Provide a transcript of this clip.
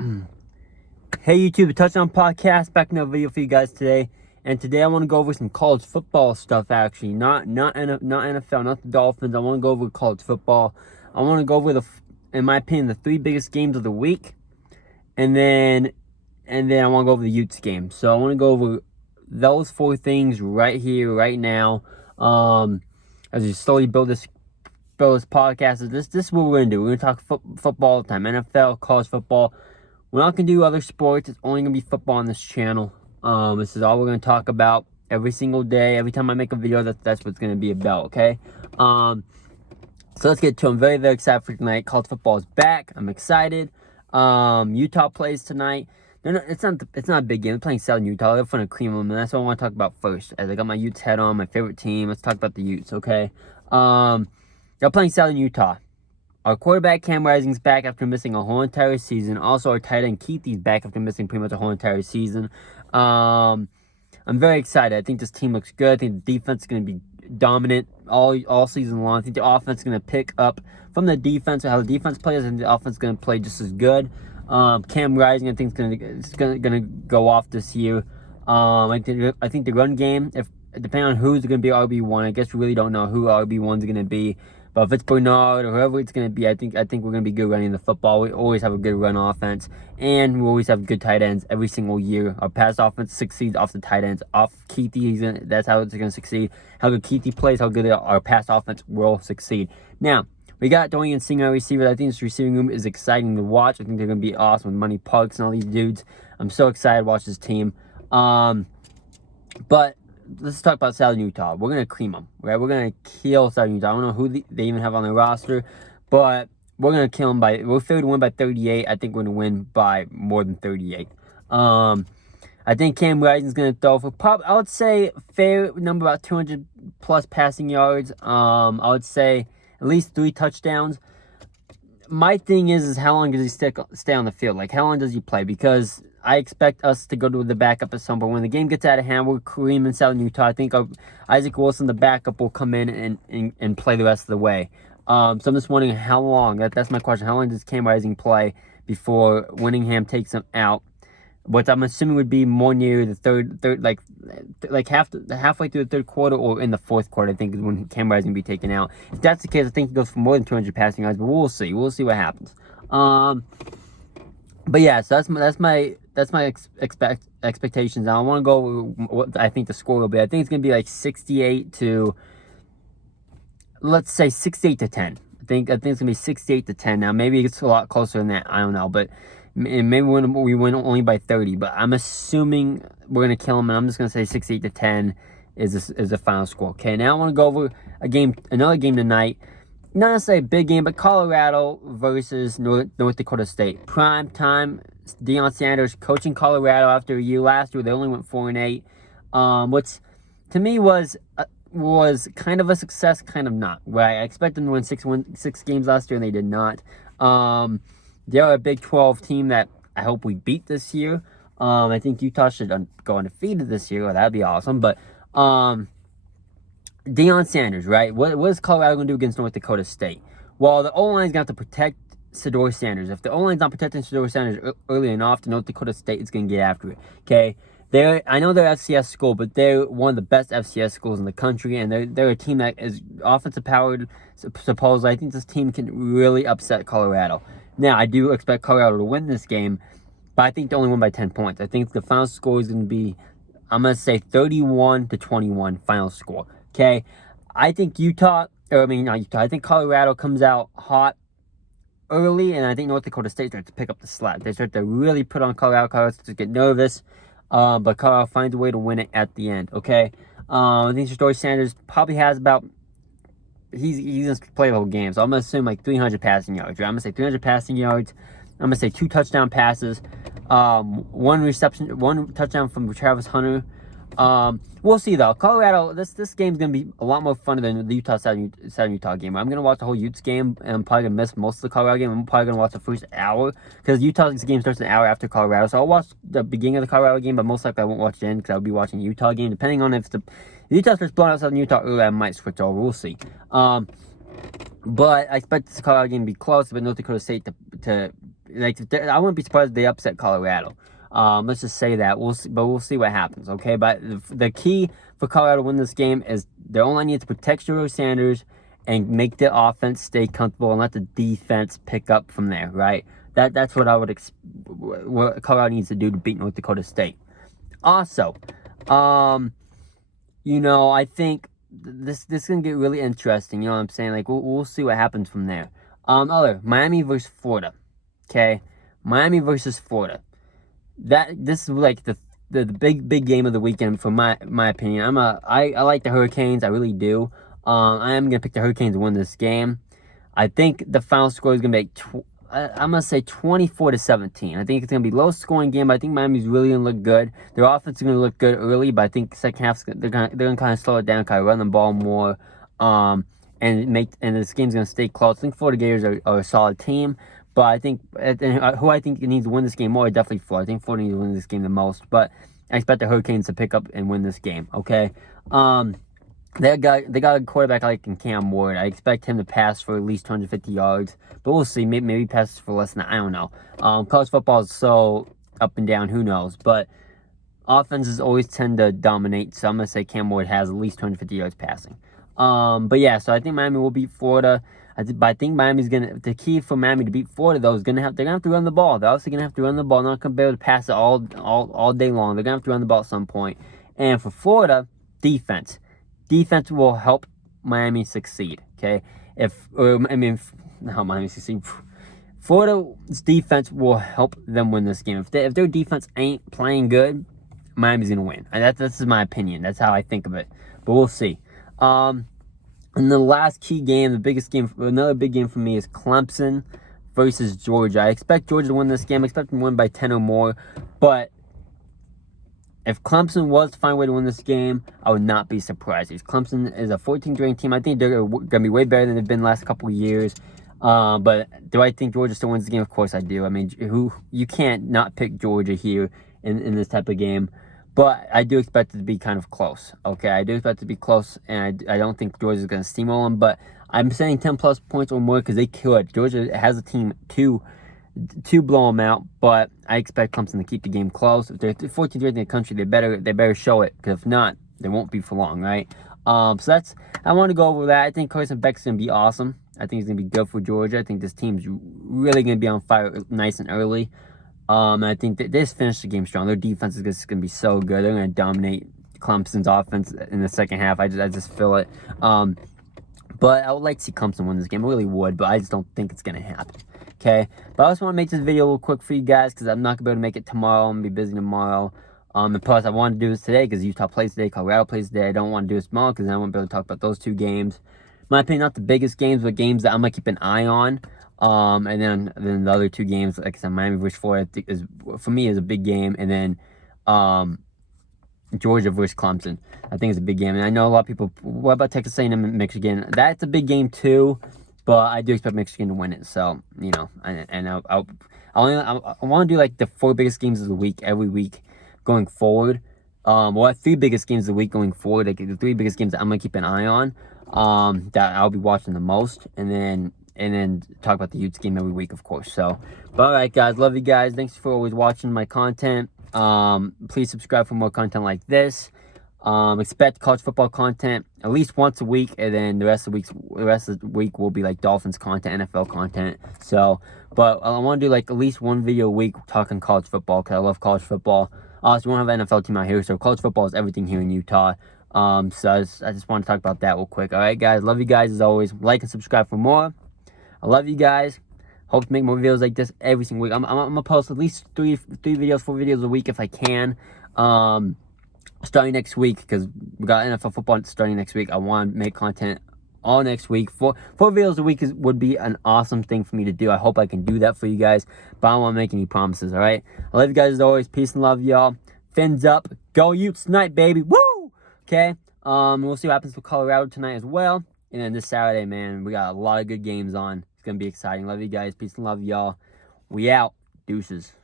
Hey YouTube, the Touchdown Podcast, back in a video for you guys today. And today I want to go over some college football stuff actually. Not NFL, not the Dolphins. I want to go over college football. I want to go over in my opinion, the 3 biggest games of the week. And then I want to go over the Utes game. So I want to go over those 4 things right here, right now. As we slowly build this podcast. This is what we're going to do. We're going to talk football all the time. NFL, college football. We're not going to do other sports. It's only going to be football on this channel. This is all we're going to talk about every single day. Every time I make a video, that's what it's going to be about, okay? So let's get to it. I'm very, very excited for tonight. College football is back. I'm excited. Utah plays tonight. It's not a big game. They're playing Southern Utah. They're going to cream them, and that's what I want to talk about first. As I got my Utes head on, my favorite team. Let's talk about the Utes, okay? They're playing Southern Utah. Our quarterback, Cam Rising's back after missing a whole entire season. Also, our tight end, Keithy's back after missing pretty much a whole entire season. I'm very excited. I think this team looks good. I think the defense is going to be dominant all season long. I think the offense is going to pick up from the defense, how the defense plays, and the offense is going to play just as good. Cam Rising, I think, is going to go off this year. I think the run game, depending on who's going to be RB1, I guess we really don't know who RB1's going to be. But if it's Bernard or whoever it's going to be, I think we're going to be good running the football. We always have a good run offense, and we always have good tight ends every single year. Our pass offense succeeds off the tight ends. Off Keithy, that's how it's going to succeed. How good Keithy plays, how good our pass offense will succeed. Now, we got Dorian Singer, receiver. I think this receiving room is exciting to watch. I think they're going to be awesome with Money Parks and all these dudes. I'm so excited to watch this team. But let's talk about Southern Utah. We're going to cream them, right? We're going to kill Southern Utah. I don't know who they even have on their roster, but we're going to kill them we're favored to win by 38. I think we're going to win by more than 38. I think Cam Rising's going to throw for I would say fair number about 200 plus passing yards. I would say at least 3 touchdowns. My thing is how long does he stay on the field? Like, how long does he play? Because I expect us to go to the backup at some point. When the game gets out of hand, we're creaming Southern Utah. I think Isaac Wilson, the backup, will come in and play the rest of the way. So I'm just wondering how long. That's my question. How long does Cam Rising play before Winningham takes him out? What I'm assuming would be more near the third like halfway through the third quarter or in the fourth quarter, I think, is when Cam Rising will be taken out. If that's the case, I think he goes for more than 200 passing yards, but we'll see. We'll see what happens. But yeah, so that's my expectations. Now I want to go what I think the score will be. I think it's gonna be like 68 to, let's say 68 to 10. I think it's gonna be 68 to 10. Now maybe it's a lot closer than that. I don't know, but maybe we win only by 30. But I'm assuming we're gonna kill them, and I'm just gonna say 68 to 10 is the final score. Okay. Now I want to go over another game tonight. Not necessarily a big game, but Colorado versus North Dakota State. Prime time. Deion Sanders coaching Colorado after a year. Last year, they only went 4-8. Which to me was kind of a success, kind of not. Right? I expected them to win 6 games last year, and they did not. They are a Big 12 team that I hope we beat this year. I think Utah should go undefeated this year. Well, that'd be awesome. But Deion Sanders, right? What is Colorado going to do against North Dakota State? Well, the O-line is going to have to protect Sador Sanders. If the O-line's not protecting Sador Sanders early enough, North Dakota State is going to get after it. Okay, I know they're FCS school, but they're one of the best FCS schools in the country, and they're a team that is offensive powered. Supposedly, I think this team can really upset Colorado. Now, I do expect Colorado to win this game, but I think they only win by 10 points. I think the final score is going to be, I'm going to say 31-21 final score. Okay, I think I think Colorado comes out hot early, and I think North Dakota State starts to pick up the slack. They start to really put on Colorado. Colorado starts to get nervous, but Colorado finds a way to win it at the end. Okay, I think Sador Sanders probably has about, he's going to play the whole game, so I'm going to assume like 300 passing yards. Right? I'm going to say 300 passing yards. I'm going to say 2 touchdown passes, 1 touchdown from Travis Hunter. We'll see though. Colorado, this game's gonna be a lot more fun than the Southern Utah game. I'm gonna watch the whole Utes game, and I'm probably gonna miss most of the Colorado game. I'm probably gonna watch the first hour because Utah's game starts an hour after Colorado. So I'll watch the beginning of the Colorado game, but most likely I won't watch the end because I'll be watching the Utah game. Depending on if Utah starts blowing out Southern Utah early, I might switch over. We'll see. But I expect this Colorado game to be close, but North Dakota State to I wouldn't be surprised if they upset Colorado. Let's just say that we'll see what happens. Okay, but the key for Colorado to win this game is they only need to protect Shedeur Sanders and make the offense stay comfortable and let the defense pick up from there. Right. That's what I would what Colorado needs to do to beat North Dakota State. Also, I think this is gonna get really interesting. You know what I'm saying? Like we'll see what happens from there. Miami versus Florida. Okay, Miami versus Florida. This is like the big game of the weekend for my opinion. I like the Hurricanes. I really do. I am gonna pick the Hurricanes to win this game. I think the final score is gonna be I'm gonna say 24-17. I think it's gonna be low scoring game, but I think Miami's really gonna look good. Their offense is gonna look good early, but I think second half they're gonna kind of slow it down, kind of run the ball more, and this game's gonna stay close. I think Florida Gators are a solid team, but I think who I think needs to win this game more is definitely Florida. I think Florida needs to win this game the most, but I expect the Hurricanes to pick up and win this game. Okay. They got a quarterback like in Cam Ward. I expect him to pass for at least 250 yards, but we'll see. Maybe passes for less than that. I don't know. College football is so up and down. Who knows? But offenses always tend to dominate. So I'm gonna say Cam Ward has at least 250 yards passing. But yeah, so I think Miami will beat Florida. But I think Miami's the key for Miami to beat Florida though is they're gonna have to run the ball. They're obviously gonna have to run the ball. They're not gonna be able to pass it all day long. They're gonna have to run the ball at some point. And for Florida, defense. Defense will help Miami succeed, okay? How Miami succeed. Florida's defense will help them win this game. If their defense ain't playing good, Miami's gonna win. And that's my opinion. That's how I think of it. But we'll see. And the last key game, another big game for me is Clemson versus Georgia. I expect Georgia to win this game. I expect them to win by 10 or more. But if Clemson was to find a way to win this game, I would not be surprised. Because Clemson is a 14th ranked team. I think they're going to be way better than they've been the last couple of years. But do I think Georgia still wins the game? Of course I do. I mean, you can't not pick Georgia here in this type of game. But I do expect it to be kind of close. Okay, I do expect it to be close, and I don't think Georgia's going to steamroll them. But I'm saying 10-plus points or more because they could. Georgia has a team to blow them out, but I expect Clemson to keep the game close. If they're 14th ranked in the country, they better show it, because if not, they won't be for long, right? So I want to go over that. I think Carson Beck's going to be awesome. I think he's going to be good for Georgia. I think this team's really going to be on fire nice and early. And I think that they just finished the game strong. Their defense is going to be so good. They're going to dominate Clemson's offense in the second half. I just feel it. But I would like to see Clemson win this game. I really would, but I just don't think it's going to happen. Okay? But I just want to make this video a little quick for you guys because I'm not going to be able to make it tomorrow. I'm going to be busy tomorrow. And plus, I wanted to do this today because Utah plays today, Colorado plays today. I don't want to do it tomorrow because then I won't be able to talk about those two games. In my opinion, not the biggest games, but games that I'm going to keep an eye on. And then the other two games, like I said, Miami versus Florida, for me, is a big game. And then Georgia versus Clemson, I think it's a big game. And I know a lot of people, what about Texas A&M and Michigan? That's a big game too, but I do expect Michigan to win it. So, I want to do like the 4 biggest games of the week every week going forward. 3 biggest games of the week going forward, like the 3 biggest games that I'm going to keep an eye on, that I'll be watching the most. And then talk about the Utes game every week, of course. So, but all right, guys, love you guys. Thanks for always watching my content. Please subscribe for more content like this. Expect college football content at least once a week, and then the rest of the week will be like Dolphins content, NFL content. So, but I want to do like at least one video a week talking college football because I love college football. So we won't have an NFL team out here, so college football is everything here in Utah. So I just want to talk about that real quick. All right, guys, love you guys as always. Like and subscribe for more. I love you guys. Hope to make more videos like this every single week. I'm gonna post at least 4 videos a week if I can. Starting next week, because we got NFL football starting next week. I want to make content all next week. 4 videos a week would be an awesome thing for me to do. I hope I can do that for you guys, but I don't want to make any promises. All right. I love you guys as always. Peace and love, y'all. Fins up. Go Utes tonight, baby. Woo! Okay. We'll see what happens with Colorado tonight as well. And then this Saturday, man, we got a lot of good games on. It's going to be exciting. Love you guys. Peace and love, y'all. We out. Deuces.